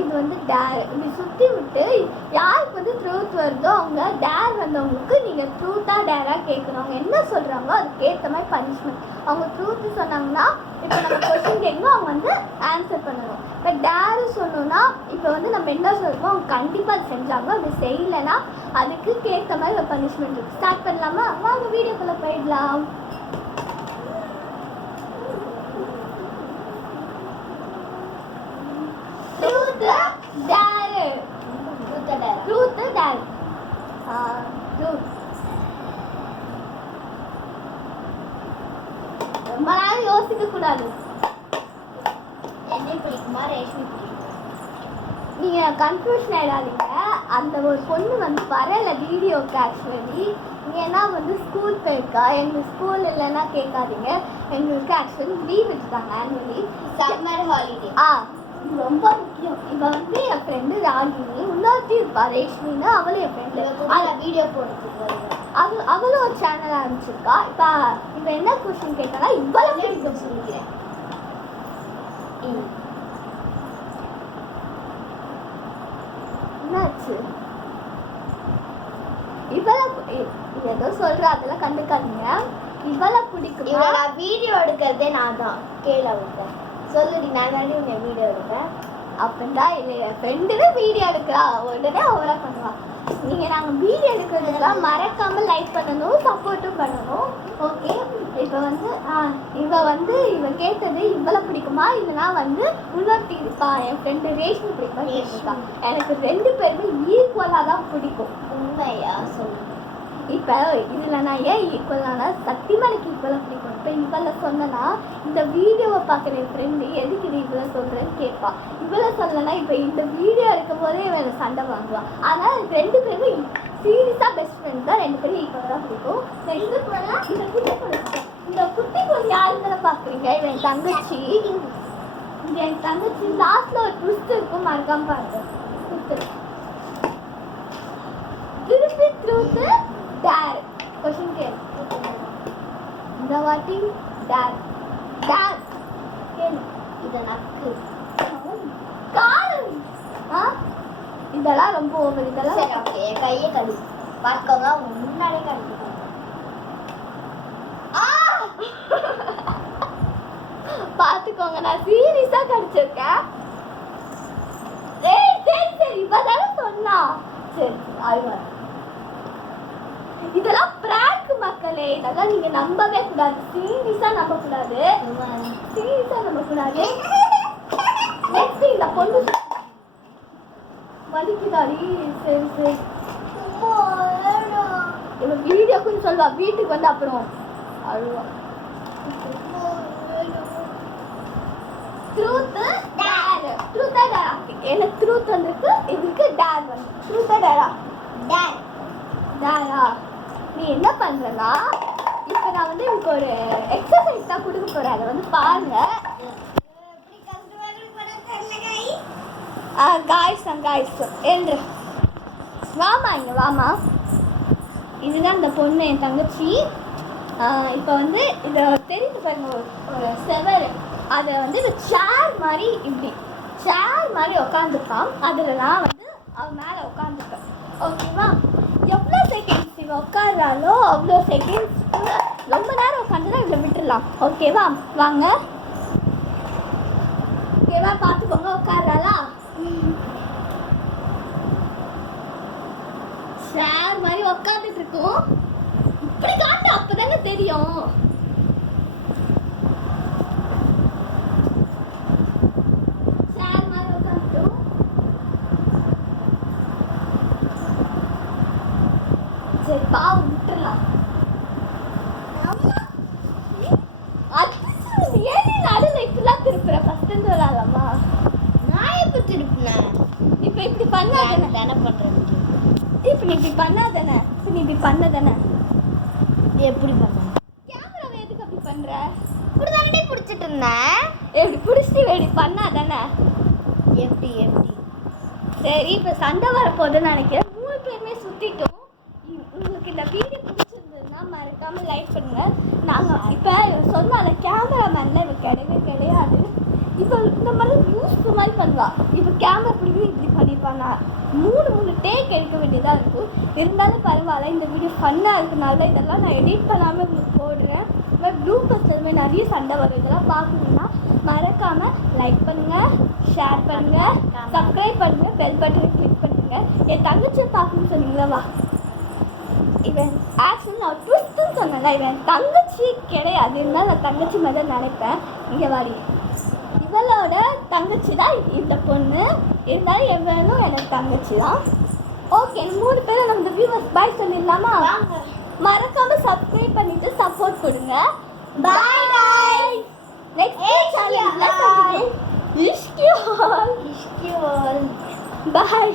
இது வந்து டேர். இப்படி சுற்றி விட்டு யாருக்கு வந்து ட்ரூத் வருதோ அவங்க டேர் வந்தவங்களுக்கு நீங்கள் ட்ரூத்தாக டேராக கேட்கணும். அவங்க என்ன சொல்கிறாங்களோ அதுக்கேற்ற மாதிரி பனிஷ்மெண்ட். அவங்க ட்ரூத்து சொன்னாங்கன்னா இப்போ நம்ம கொஸ்டின் கேட்கணும், அவங்க வந்து ஆன்சர் பண்ணணும். இப்போ டேரு சொன்னோன்னா இப்போ வந்து நம்ம என்ன சொல்கிறோமோ அவங்க கண்டிப்பாக அது செஞ்சாங்க. அப்படி செய்யலைன்னா அதுக்கு கேட்குற மாதிரி ஒரு பனிஷ்மெண்ட் இருக்குது. ஸ்டார்ட் பண்ணலாமா? வாங்க வீடியோக்குள்ளே போயிடலாம். ரொம்ப நேரம் யோசிக்க கூடாது. என்னை பிடிக்குமா ரேஷ்மி பிடிக்குமா? நீங்க கன்ஃபியூஷன் ஆயிடாதீங்க. அந்த ஒரு பொண்ணு வந்து வரல வீடியோக்கு. ஆக்சுவலி ஏன்னா வந்து ஸ்கூல் போயிருக்கா. எங்கள் ஸ்கூல் இல்லைன்னா கேட்காதீங்க. எங்களுக்கு ஆக்சுவலி லீவ் விட்டுட்டாங்க ஆனுவலி, சம்மர் ஹாலிடே. இது ரொம்ப முக்கியம். இவன் வந்து என் ஃப்ரெண்டு ராகினி, இன்னொருத்தி இருப்பா ரேஷ்மின்னு, அவளும் என் ஃப்ரெண்டு. வீடியோ போடுறதுக்கு அவளும் ஒரு சேனல் ஆரம்பிச்சிருக்கா. இப்போ என்ன கொஸ்டின் கேட்டானா இவ்வளோ பிடிக்கும் சொல்லிக்கிறேன். என்னாச்சு? ஏதோ சொல்ற, அதெல்லாம் கண்டுக்காதீங்க. இவ்வளோ பிடிக்கும். இவளோட வீடியோ எடுக்கிறதே நான் தான். கேள விட்டேன் சொல்லுடி, நான் தாண்டி உன்னை வீடியோ எடுப்பேன். அப்படின்டா இல்லை, என் ஃப்ரெண்டுன்னு வீடியோ எடுக்கிறா, உடனே அவளா பண்ணுவா. நீங்கள் நாங்கள் வீடியோ எடுக்கிறதுக்கெல்லாம் மறக்காமல் லைக் பண்ணணும், சப்போர்ட்டும் பண்ணணும். ஓகே. இப்போ வந்து இவன் கேட்டது இவ்வளோ பிடிக்குமா இல்லைனா வந்து இன்னொருத்தி இருப்பா என் ஃப்ரெண்டு ரேஷ்மி பிடிக்குமா கேட்டிருக்கா. எனக்கு 2 பேருமே ஈக்குவலாக தான் பிடிக்கும். உண்மையா சொல்லு. இப்போ இதில் நான் ஏன் ஈக்குவலானா சத்தியமாக எனக்கு ஈக்குவலாக பிடிக்கும். இப்போ இவ்வளோ சொன்னேன்னா இந்த வீடியோவை பார்க்குற என் ஃப்ரெண்டு எதுக்கு இது இவ்வளோ சொல்கிறேன்னு கேட்பா. இவ்வளோ சொல்லலைன்னா இப்போ இந்த வீடியோ எடுக்கும் போதே வேறு சண்டை வாங்குவான். ஆனால் 2 பேருமே சீரியஸாக பெஸ்ட் ஃப்ரெண்ட் தான். 2 பேரும் ஈக்குவலாக தான் பிடிக்கும். இந்த குட்டி பொண்ணு யாருன்னு பார்க்குறீங்க? இவன் என் தங்கச்சி. இது என் தங்கச்சி. லாஸ்ட்டில் ஒரு ட்விஸ்ட் இருக்கும், மறக்காம பாருங்க. திருப்பி ட்ரூத்து டேர் கொஸ்டின் கேளு. இந்த வாட்டி டேர் டேர் கேளு. இதை நக்கு காலம். இதெல்லாம் ரொம்ப ஓவர். இதெல்லாம் சரி ஓகே. என் கையை கடி பார்க்கவங்க முன்னாடியே கடிக்க பார்த்துக்கோங்க. நான் சீரியஸாக கடிச்சிருக்கேன். சரி இப்பதானே சொன்னா. சரி அழுவா. இதெல்லாம் பிராங்க் மக்களே. இதெல்லாம் நீங்க நம்பவே கூடாது. சீரியஸா நம்ப கூடாது. நெக்ஸ்ட் இந்த பொண்ணு வலிக்குதாடி. சரி இவன் வீடியோக்குன்னு சொல்லுவா, வீட்டுக்கு வந்து அப்புறம் அழுவா. Truth dare. ட்ரூத்தா டேரா? எனக்கு ட்ரூத் வந்திருக்கு, இதுக்கு டேர் வந்து. ட்ரூத்தா டேரா? டேரா. நீ என்ன பண்ணுறனா, இப்போ நான் வந்து எனக்கு ஒரு எக்ஸசைஸ் தான் கொடுக்க போகிறேன். அதை வந்து பாருங்க. காய்ஸ் என்று வாமா, இங்கே வாமா. இதுதான் இந்த பொண்ணு என் தங்கச்சி. இப்போ வந்து இதை தெரிஞ்சு பாருங்க, ஒரு செவர். அதை வந்து இந்த சேர் மாதிரி இப்படி சேர் மாதிரி உட்காந்துருக்கான். அதில் நான் வந்து அவன் மேலே உட்காந்துருக்கேன். ஓகேவா? எவ்வளோ செகண்ட்ஸ் இவன் உட்காடுறாலோ அவ்வளோ செகண்ட்ஸ். ரொம்ப நேரம் உட்காந்துனா இவ்வளோ விட்டுடலாம். ஓகேவா? வாங்க. ஓகேவா? பார்த்துக்கோங்க. உட்காடுறாளா? சேர் மாதிரி உட்காந்துட்டு இருக்கோம். இப்படி காட்டு, அப்பதானே தெரியும். சேர் மாதிரி உட்காந்துட்டோம். சரி பாவம் விட்டுடலாம். ஏன் நடுவில் இப்படிலாம் திருப்புற? ஃபர்ஸ்ட் இருந்து விளாடலாமா? நான் எப்போ திருப்பினேன்? இப்போ இப்படி பண்ணாதானே தானே பண்ணுறேன். இப்போ நீ இப்படி பண்ணாதானே? இப்போ நீ இப்படி பண்ணதானே? எப்படி பண்ண? கேமராவை எதுக்கு அப்படி பண்ணுற? இப்படி தானே பிடிச்சிட்டு இருந்தேன். எப்படி பிடிச்சிட்டு இப்படி பண்ணாதானே? எப்படி? சரி, இப்போ சண்டை வரப்போகுதுன்னு நினைக்கிறேன். 3 பேருமே சுற்றிட்டோம். உங்களுக்கு இந்த வீடியோ பிடிச்சிருந்ததுன்னா மறக்காமல் லைக் பண்ணுங்க. நாங்கள் இப்போ சொன்னால கேமராமேனில் இவ கிடையவே கிடையாது. இப்போ இந்த மாதிரி லூஸ் மாதிரி பண்ணுவா. இப்போ கேமரா பிடிக்குது இப்படி பண்ணியிருப்பாங்க. 3 டேக் எடுக்க வேண்டியதாக இருக்கும். இருந்தாலும் பரவாயில்ல, இந்த வீடியோ ஃபன்னாக இருக்கனால தான் இதெல்லாம் நான் எடிட் பண்ணாமல் உங்களுக்கு போடுறேன். பட் ப்ளூபர்ஸ் மாதிரி நிறைய சண்டை வரும். இதெல்லாம் பார்க்கணுன்னா மறக்காமல் லைக் பண்ணுங்கள், ஷேர் பண்ணுங்கள், சப்ஸ்கிரைப் பண்ணுங்கள், பெல் பட்டனை கிளிக் பண்ணுங்கள். என் தங்கச்சியை பார்க்கணுன்னு சொன்னீங்களா? வா, இவன் ஆக்சுவலி நான் ட்விஸ்ட்டுன்னு சொன்னேன்ல, இவன் தங்கச்சி கிடையாது. இருந்தாலும் நான் தங்கச்சி மாதிரி தான் நினைப்பேன். இங்கே வாடி, இவளோட தங்கச்சி தான் இந்த பொண்ணு. இருந்தாலும் எவ்வளோ எனக்கு தங்கச்சி தான். ஓகே, 3 பேரும் நம்ம வியூவர்ஸ் பாய் சொல்லிடலாமா? மறக்காமல் சப்ஸ்கிரைப் பண்ணிட்டு சப்போர்ட் கொடுங்க. பாய் பாய். நெக்ஸ்ட் சேனல்ல இஷ்கியோல். இஷ்கியோல். பாய்.